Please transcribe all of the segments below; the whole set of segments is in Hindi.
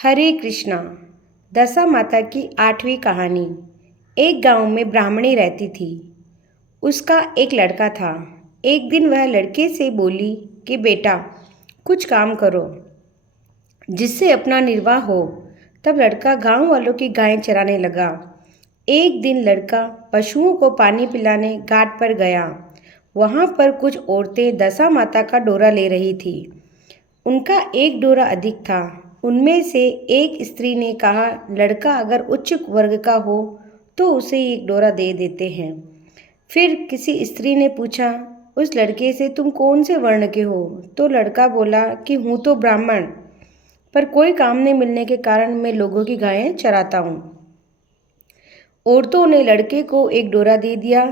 हरे कृष्णा। दशा माता की 8वीं कहानी। एक गांव में ब्राह्मणी रहती थी। उसका एक लड़का था। एक दिन वह लड़के से बोली कि बेटा कुछ काम करो जिससे अपना निर्वाह हो। तब लड़का गांव वालों की गायें चराने लगा। एक दिन लड़का पशुओं को पानी पिलाने घाट पर गया। वहां पर कुछ औरतें दशा माता का डोरा ले रही थी। उनका एक डोरा अधिक था। उनमें से एक स्त्री ने कहा, लड़का अगर उच्च वर्ग का हो तो उसे एक डोरा दे देते हैं। फिर किसी स्त्री ने पूछा उस लड़के से, तुम कौन से वर्ण के हो? तो लड़का बोला कि हूँ तो ब्राह्मण, पर कोई काम नहीं मिलने के कारण मैं लोगों की गायें चराता हूँ। औरतों ने लड़के को एक डोरा दे दिया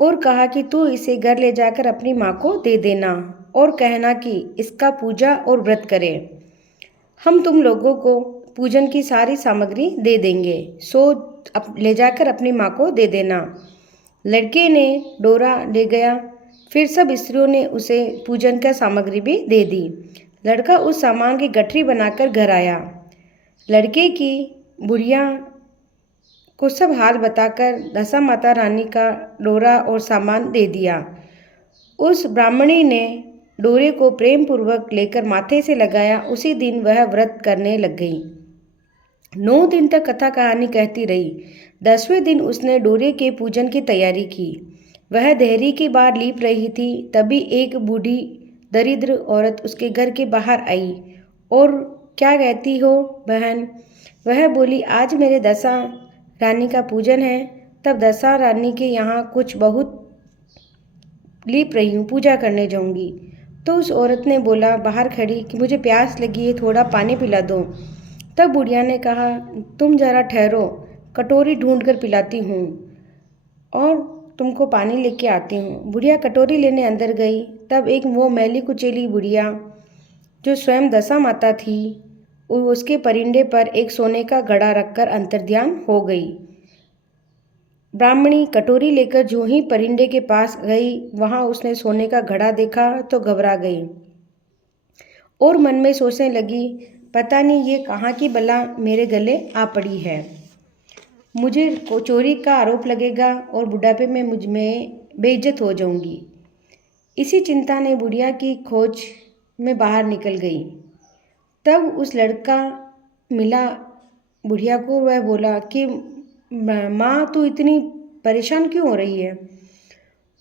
और कहा कि तू इसे घर ले जाकर अपनी माँ को दे देना और कहना कि इसका पूजा और व्रत करे। हम तुम लोगों को पूजन की सारी सामग्री दे देंगे, सो ले जाकर अपनी माँ को दे देना। लड़के ने डोरा ले गया। फिर सब स्त्रियों ने उसे पूजन का सामग्री भी दे दी। लड़का उस सामान की गठरी बनाकर घर आया। लड़के की बुढ़िया को सब हाल बताकर दशा माता रानी का डोरा और सामान दे दिया। उस ब्राह्मणी ने डोरे को प्रेम पूर्वक लेकर माथे से लगाया। उसी दिन वह व्रत करने लग गई। 9 दिन तक कथा कहानी कहती रही। 10वें दिन उसने डोरे के पूजन की तैयारी की। वह देहरी के बाहर लीप रही थी। तभी एक बूढ़ी दरिद्र औरत उसके घर के बाहर आई और क्या कहती हो बहन? वह बोली, आज मेरे दशा रानी का पूजन है। तब दशा रानी के यहाँ कुछ बहुत लीप रही हूँ, पूजा करने जाऊंगी। तो उस औरत ने बोला बाहर खड़ी कि मुझे प्यास लगी है, थोड़ा पानी पिला दो। तब बुढ़िया ने कहा, तुम जरा ठहरो, कटोरी ढूंढ कर पिलाती हूँ और तुमको पानी लेके आती हूँ। बुढ़िया कटोरी लेने अंदर गई। तब एक वो मैली कुचेली बुढ़िया जो स्वयं दशा माता थी, उसके परिंदे पर एक सोने का घड़ा रखकर अंतर्ध्यान हो गई। ब्राह्मणी कटोरी लेकर जो ही परिंदे के पास गई, वहां उसने सोने का घड़ा देखा तो घबरा गई और मन में सोचने लगी, पता नहीं ये कहाँ की बला मेरे गले आ पड़ी है। मुझे चोरी का आरोप लगेगा और बुढ़ापे में मुझ में बेइज्जत हो जाऊंगी। इसी चिंता ने बुढ़िया की खोज में बाहर निकल गई। तब उस लड़का मिला बुढ़िया को। वह बोला कि माँ तू इतनी परेशान क्यों हो रही है?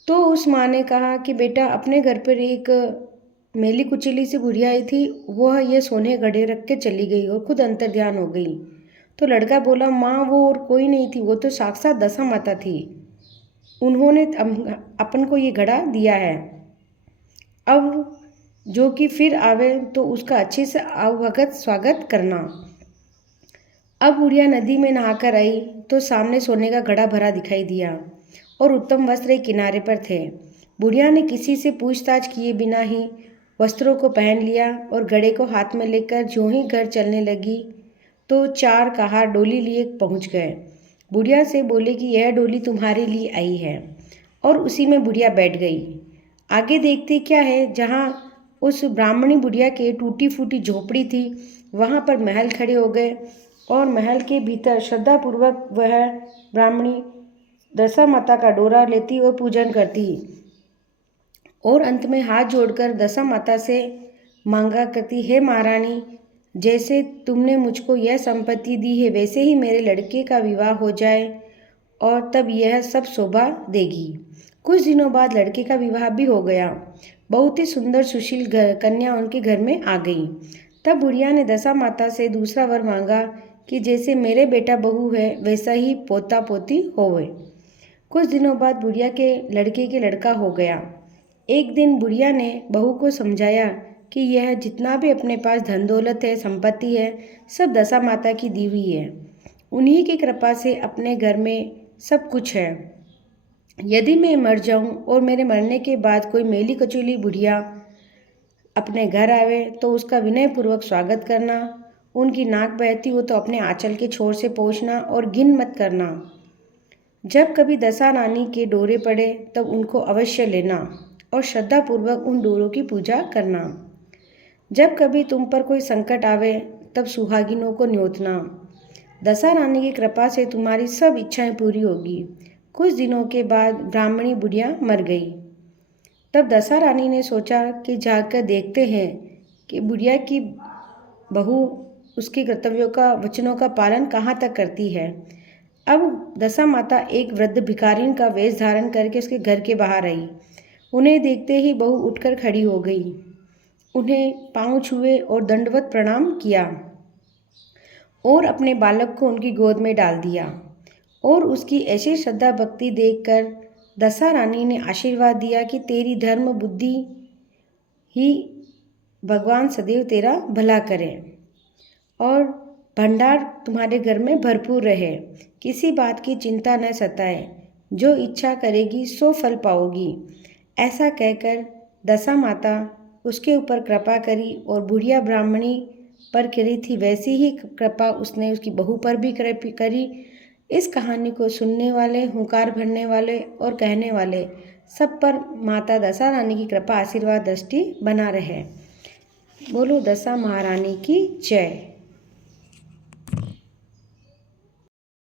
तो उस माँ ने कहा कि बेटा अपने घर पर एक मेली कुचली सी बुढ़िया आई थी, वह ये सोने घड़े रख के चली गई और खुद अंतर्ध्यान हो गई। तो लड़का बोला, माँ वो और कोई नहीं थी, वो तो साक्षात दशा माता थी। उन्होंने अपन को ये घड़ा दिया है। अब जो कि फिर आवे तो उसका अच्छे से आवभगत स्वागत करना। अब बुढ़िया नदी में नहाकर आई तो सामने सोने का घड़ा भरा दिखाई दिया और उत्तम वस्त्र एक किनारे पर थे। बुढ़िया ने किसी से पूछताछ किए बिना ही वस्त्रों को पहन लिया और घड़े को हाथ में लेकर जो ही घर चलने लगी तो 4 कहार डोली लिए पहुंच गए। बुढ़िया से बोले कि यह डोली तुम्हारे लिए आई है और उसी में बुढ़िया बैठ गई। आगे देखते क्या है, जहाँ उस ब्राह्मणी बुढ़िया के टूटी फूटी झोपड़ी थी, वहाँ पर महल खड़े हो गए और महल के भीतर श्रद्धापूर्वक वह ब्राह्मणी दशा माता का डोरा लेती और पूजन करती और अंत में हाथ जोड़कर दशा माता से मांगा करती, हे महारानी, जैसे तुमने मुझको यह संपत्ति दी है वैसे ही मेरे लड़के का विवाह हो जाए और तब यह सब शोभा देगी। कुछ दिनों बाद लड़के का विवाह भी हो गया। बहुत ही सुंदर सुशील कन्या उनके घर में आ गई। तब बुढ़िया ने दशा माता से दूसरा वर मांगा कि जैसे मेरे बेटा बहू है वैसा ही पोता पोती होवे। कुछ दिनों बाद बुढ़िया के लड़के के लड़का हो गया। एक दिन बुढ़िया ने बहू को समझाया कि यह जितना भी अपने पास धन दौलत है, संपत्ति है, सब दशा माता की दी हुई है। उन्हीं की कृपा से अपने घर में सब कुछ है। यदि मैं मर जाऊं और मेरे मरने के बाद कोई मेली कचोली बुढ़िया अपने घर आवे तो उसका विनयपूर्वक स्वागत करना। उनकी नाक बहती हो तो अपने आंचल के छोर से पोंछना और घिन मत करना। जब कभी दशा रानी के डोरे पड़े तब उनको अवश्य लेना और श्रद्धापूर्वक उन डोरों की पूजा करना। जब कभी तुम पर कोई संकट आवे तब सुहागिनों को न्योतना। दशा रानी की कृपा से तुम्हारी सब इच्छाएं पूरी होगी। कुछ दिनों के बाद ब्राह्मणी बुढ़िया मर गई। तब दशा रानी ने सोचा कि जाकर देखते हैं कि बुढ़िया की बहू उसके कर्तव्यों का वचनों का पालन कहाँ तक करती है। अब दशा माता एक वृद्ध भिखारिन का वेश धारण करके उसके घर के बाहर आई। उन्हें देखते ही बहू उठकर खड़ी हो गई, उन्हें पांव छुए और दंडवत प्रणाम किया और अपने बालक को उनकी गोद में डाल दिया। और उसकी ऐसी श्रद्धा भक्ति देखकर दशा रानी ने आशीर्वाद दिया कि तेरी धर्म बुद्धि ही भगवान सदैव तेरा भला करें और भंडार तुम्हारे घर में भरपूर रहे। किसी बात की चिंता न सताए, जो इच्छा करेगी सो फल पाओगी। ऐसा कहकर दशा माता उसके ऊपर कृपा करी और बुढ़िया ब्राह्मणी पर करी थी वैसी ही कृपा उसने उसकी बहू पर भी करी। इस कहानी को सुनने वाले, हुंकार भरने वाले और कहने वाले सब पर माता दशा रानी की कृपा आशीर्वाद दृष्टि बना रहे। बोलो दशा महारानी की जय।